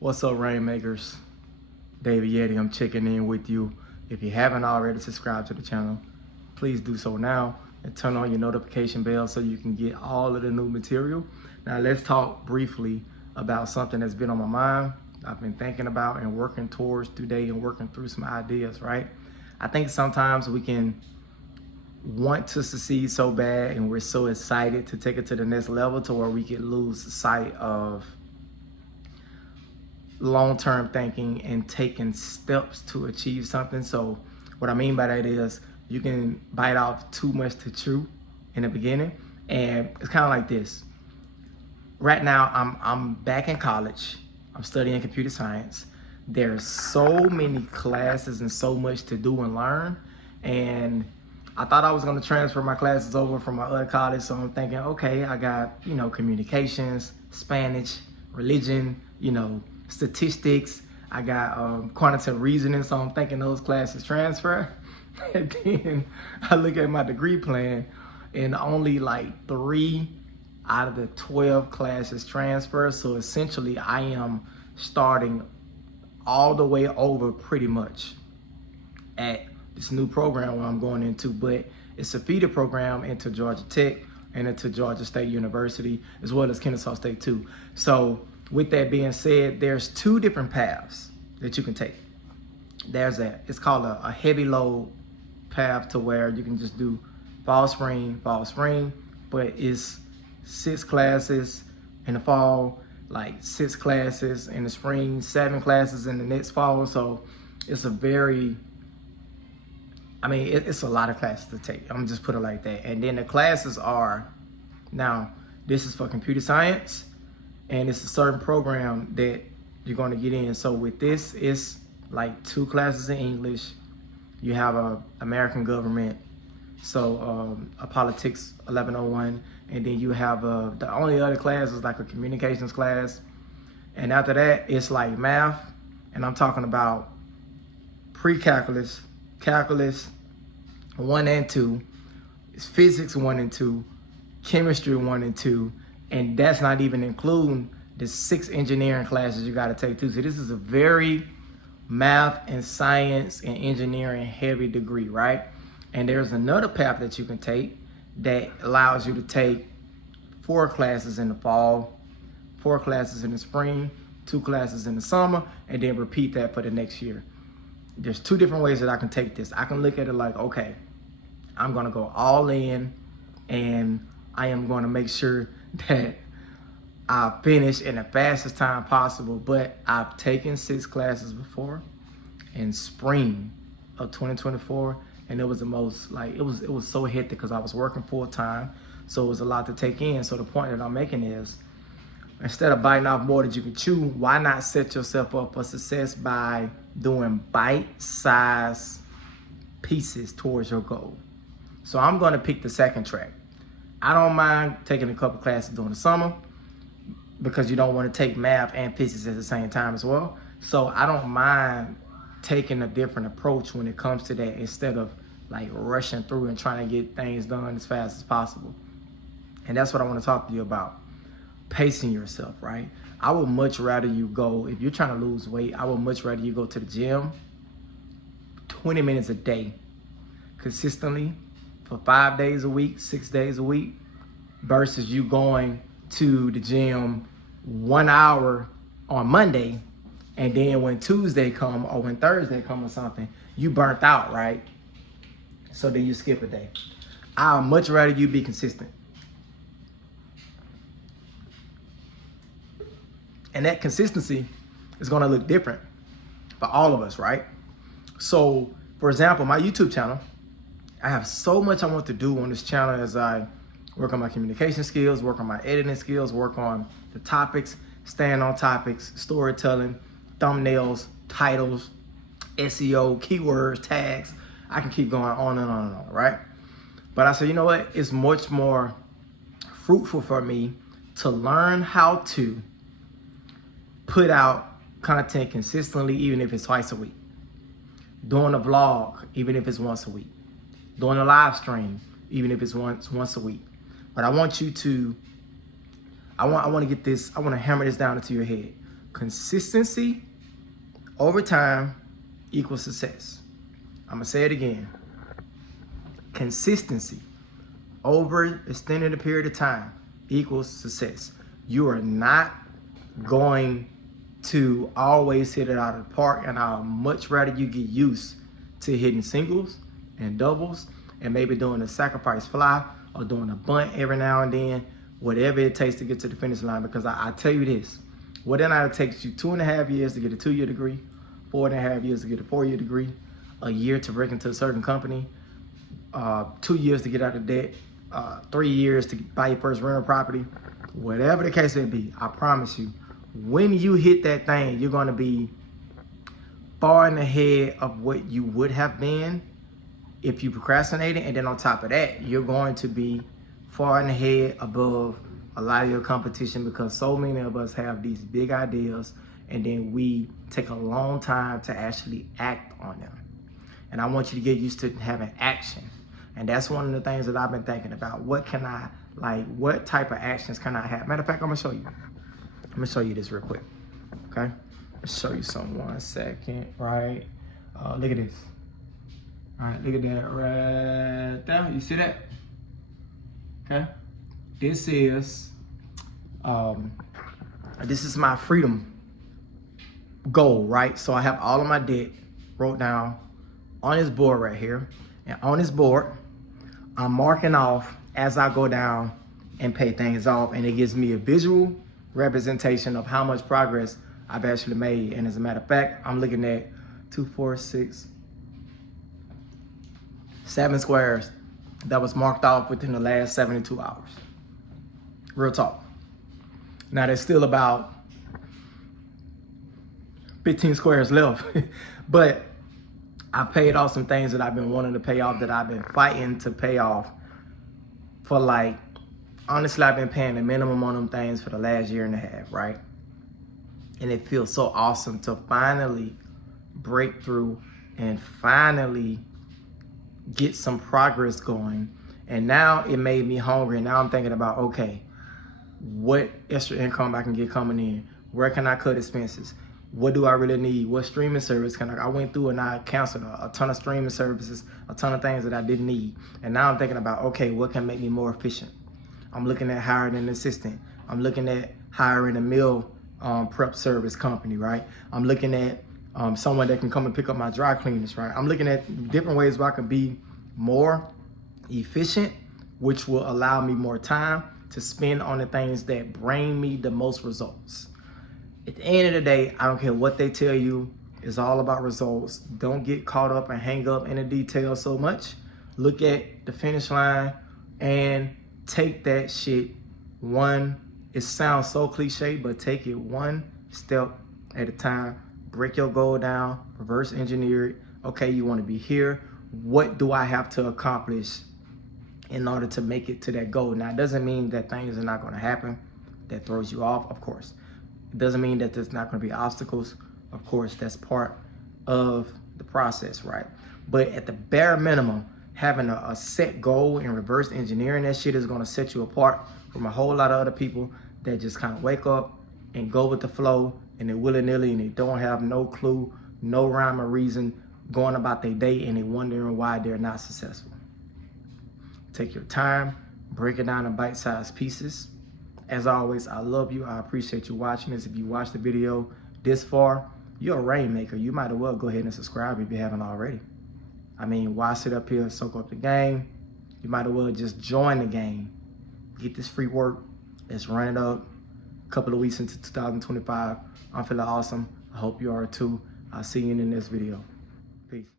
What's up, Rainmakers? David Yeti, I'm checking in with you. If you haven't already subscribed to the channel, please do so now and turn on your notification bell so you can get all of the new material. Now let's talk briefly about something that's been on my mind. I've been thinking about and working towards today and working through some ideas, right? I think sometimes we can want to succeed so bad and we're so excited to take it to the next level to where we can lose sight of long-term thinking and taking steps to achieve something. So what I mean by that is you can bite off too much to chew in the beginning, and it's kind of like this. Right now I'm back in college. I'm studying computer science. There's so many classes and so much to do and learn, and I thought I was going to transfer my classes over from my other college. So I'm thinking, okay, I got, communications, Spanish, religion, statistics. I got quantitative reasoning. So I'm thinking those classes transfer. And then I look at my degree plan and only like 3 out of the 12 classes transfer. So essentially I am starting all the way over pretty much at this new program where I'm going into, but it's a feeder program into Georgia Tech and into Georgia State University, as well as Kennesaw State too. So with that being said, there's 2 different paths that you can take. It's called a heavy load path, to where you can just do fall, spring, but it's 6 classes in the fall, like 6 classes in the spring, 7 classes in the next fall. So it's it's a lot of classes to take. I'm just put it like that. And then the classes are, now this is for computer science, and it's a certain program that you're going to get in. So with this, it's like 2 classes in English. You have a American government, so a politics 1101, and then you have the only other class is like a communications class. And after that, it's like math, and I'm talking about pre-calculus, calculus 1 and 2, it's physics 1 and 2, chemistry 1 and 2, and that's not even including the 6 engineering classes you got to take too. So this is a very math and science and engineering heavy degree, right? And there's another path that you can take that allows you to take 4 classes in the fall, 4 classes in the spring, 2 classes in the summer, and then repeat that for the next year. There's 2 different ways that I can take this. I can look at it like, okay, I'm gonna go all in, and I am gonna make sure that I finish in the fastest time possible. But I've taken 6 classes before in spring of 2024, and it was the most, it was so hectic because I was working full time, so it was a lot to take in. So the point that I'm making is, instead of biting off more than you can chew, why not set yourself up for success by doing bite-sized pieces towards your goal? So I'm going to pick the second track. I don't mind taking a couple classes during the summer because you don't want to take math and physics at the same time as well. So I don't mind taking a different approach when it comes to that, instead of like rushing through and trying to get things done as fast as possible. And that's what I want to talk to you about. Pacing yourself, right? I would much rather you go, if you're trying to lose weight, I would much rather you go to the gym 20 minutes a day consistently for 5 days a week, 6 days a week, versus you going to the gym 1 hour on Monday, and then when Tuesday come or when Thursday come or something, you burnt out, right? So then you skip a day. I'd much rather you be consistent. And that consistency is going to look different for all of us, right? So, for example, my YouTube channel, I have so much I want to do on this channel as I work on my communication skills, work on my editing skills, work on the topics, staying on topics, storytelling, thumbnails, titles, SEO, keywords, tags. I can keep going on and on and on, right? But I said, you know what? It's much more fruitful for me to learn how to put out content consistently, even if it's twice a week. Doing a vlog, even if it's once a week. Doing a live stream, even if it's once a week. But I want you to, I want to get this, I want to hammer this down into your head. Consistency over time equals success. I'm gonna say it again. Consistency over extended period of time equals success. You are not going to always hit it out of the park, and I'd much rather you get used to hitting singles and doubles and maybe doing a sacrifice fly or doing a bunt every now and then, whatever it takes to get to the finish line. Because I tell you this, whether or not it takes you 2.5 years to get a 2-year degree, 4.5 years to get a 4-year degree, a year to break into a certain company, 2 years to get out of debt, 3 years to buy your first rental property, whatever the case may be, I promise you, when you hit that thing, you're gonna be far in ahead of what you would have been if you procrastinated. And then on top of that, you're going to be far in ahead above a lot of your competition, because so many of us have these big ideas and then we take a long time to actually act on them. And I want you to get used to having action. And that's one of the things that I've been thinking about. What type of actions can I have? Matter of fact, I'm gonna show you. I'm gonna show you this real quick, okay? Let's show you something, 1 second, right? Look at this. All right, look at that right there. You see that? Okay. This is my freedom goal, right? So I have all of my debt wrote down on this board right here. And on this board, I'm marking off as I go down and pay things off. And it gives me a visual representation of how much progress I've actually made. And as a matter of fact, I'm looking at 2, 4, 6, 7 squares that was marked off within the last 72 hours. Real talk. Now there's still about 15 squares left, but I paid off some things that I've been wanting to pay off, that I've been fighting to pay off for, like, honestly, I've been paying the minimum on them things for the last 1.5 years, right? And it feels so awesome to finally break through and finally get some progress going. And now it made me hungry. Now I'm thinking about, okay, what extra income I can get coming in? Where can I cut expenses? What do I really need? What streaming service can I went through and I canceled a ton of streaming services, a ton of things that I didn't need. And now I'm thinking about, okay, what can make me more efficient? I'm looking at hiring an assistant. I'm looking at hiring a meal prep service company, right? I'm looking at someone that can come and pick up my dry cleaners, right? I'm looking at different ways where I can be more efficient, which will allow me more time to spend on the things that bring me the most results. At the end of the day, I don't care what they tell you, it's all about results. Don't get caught up and hang up in the details so much. Look at the finish line and take that shit it sounds so cliche, but take it one step at a time. Break your goal down, reverse engineer it. Okay, you want to be here. What do I have to accomplish in order to make it to that goal? Now, it doesn't mean that things are not going to happen that throws you off, of course. It doesn't mean that there's not going to be obstacles. Of course, that's part of the process, right? But at the bare minimum, having a set goal and reverse engineering that shit is going to set you apart from a whole lot of other people that just kind of wake up and go with the flow and they willy-nilly and they don't have no clue, no rhyme or reason going about their day, and they wondering why they're not successful. Take your time, break it down in bite-sized pieces. As always, I love you. I appreciate you watching this. If you watched the video this far, you're a rainmaker. You might as well go ahead and subscribe if you haven't already. I mean, why sit up here and soak up the game? You might as well just join the game. Get this free work. Let's run it up. A couple of weeks into 2025. I'm feeling awesome. I hope you are too. I'll see you in the next video. Peace.